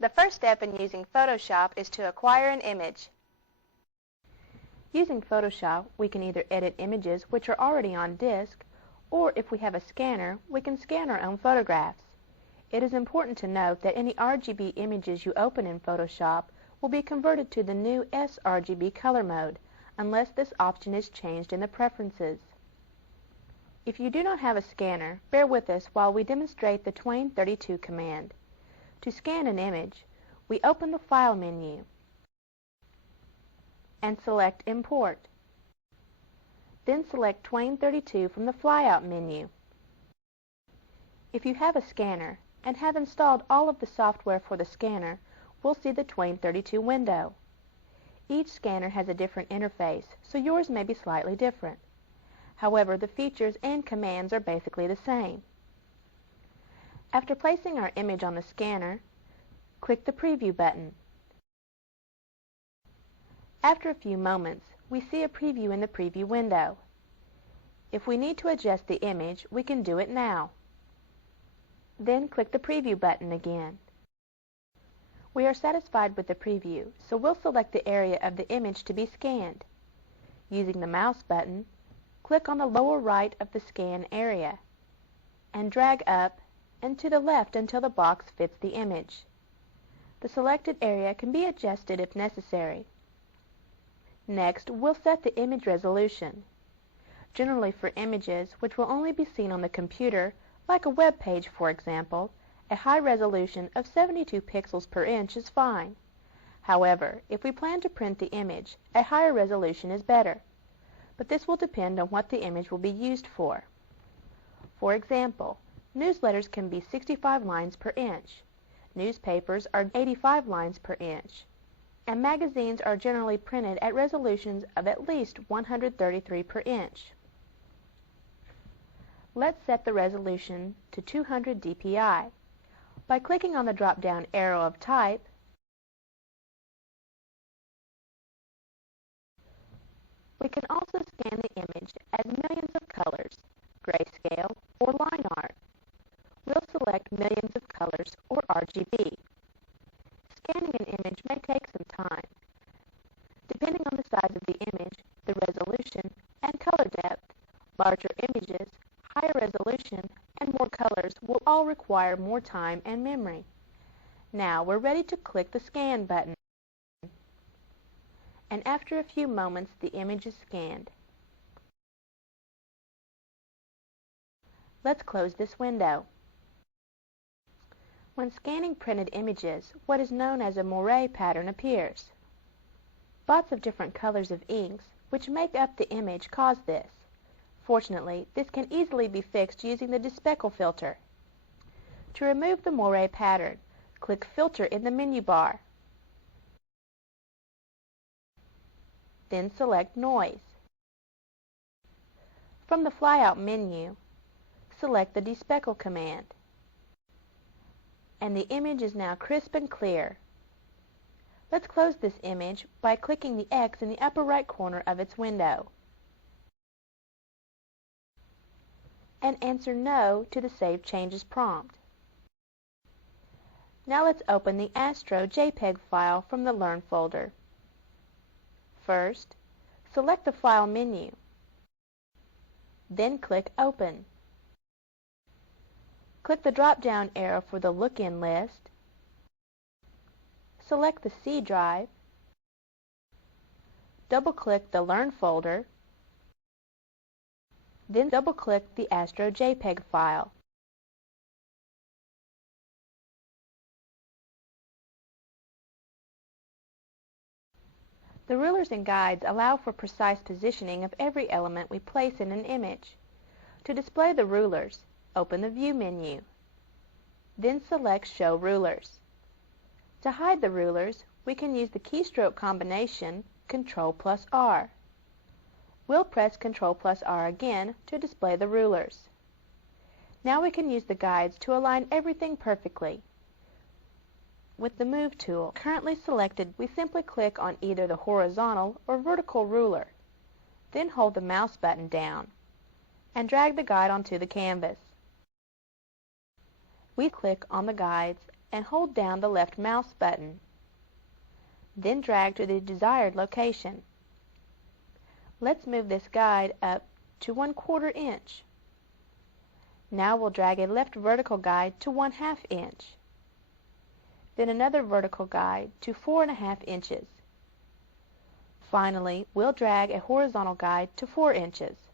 The first step in using Photoshop is to acquire an image. Using Photoshop, we can either edit images which are already on disk, or if we have a scanner, we can scan our own photographs. It is important to note that any RGB images you open in Photoshop will be converted to the new sRGB color mode, unless this option is changed in the preferences. If you do not have a scanner, bear with us while we demonstrate the Twain32 command. To scan an image, we open the File menu and select Import. Then select Twain32 from the Flyout menu. If you have a scanner and have installed all of the software for the scanner, we'll see the Twain32 window. Each scanner has a different interface, so yours may be slightly different. However, the features and commands are basically the same. After placing our image on the scanner, click the Preview button. After a few moments, we see a preview in the preview window. If we need to adjust the image, we can do it now. Then click the Preview button again. We are satisfied with the preview, so we'll select the area of the image to be scanned. Using the mouse button, click on the lower right of the scan area and drag up and to the left until the box fits the image. The selected area can be adjusted if necessary. Next, we'll set the image resolution. Generally for images which will only be seen on the computer, like a web page for example, a high resolution of 72 pixels per inch is fine. However, if we plan to print the image, a higher resolution is better. But this will depend on what the image will be used for. For example, newsletters can be 65 lines per inch, newspapers are 85 lines per inch, and magazines are generally printed at resolutions of at least 133 per inch. Let's set the resolution to 200 dpi. By clicking on the drop-down arrow of Type, we can also scan the image as millions of colors, grayscale, or line art. We'll select millions of colors or RGB. Scanning an image may take some time. Depending on the size of the image, the resolution, and color depth, larger images, higher resolution, and more colors will all require more time and memory. Now we're ready to click the Scan button. And after a few moments, the image is scanned. Let's close this window. When scanning printed images, what is known as a moire pattern appears. Spots of different colors of inks, which make up the image, cause this. Fortunately, this can easily be fixed using the despeckle filter. To remove the moire pattern, click Filter in the menu bar. Then select Noise. From the Flyout menu, select the Despeckle command. And the image is now crisp and clear. Let's close this image by clicking the X in the upper right corner of its window. And answer No to the Save Changes prompt. Now let's open the Astro JPEG file from the Learn folder. First, select the File menu. Then click Open. Click the drop-down arrow for the Look-in list. Select the C drive. Double-click the Learn folder. Then double-click the Astro JPEG file. The rulers and guides allow for precise positioning of every element we place in an image. To display the rulers, open the View menu. Then select Show Rulers. To hide the rulers, we can use the keystroke combination Ctrl+R. We'll press Ctrl+R again to display the rulers. Now we can use the guides to align everything perfectly. With the Move tool currently selected, we simply click on either the horizontal or vertical ruler. Then hold the mouse button down and drag the guide onto the canvas. We click on the guides and hold down the left mouse button. Then drag to the desired location. Let's move this guide up to 1/4 inch. Now we'll drag a left vertical guide to 1/2 inch. Then another vertical guide to 4.5 inches. Finally, we'll drag a horizontal guide to 4 inches.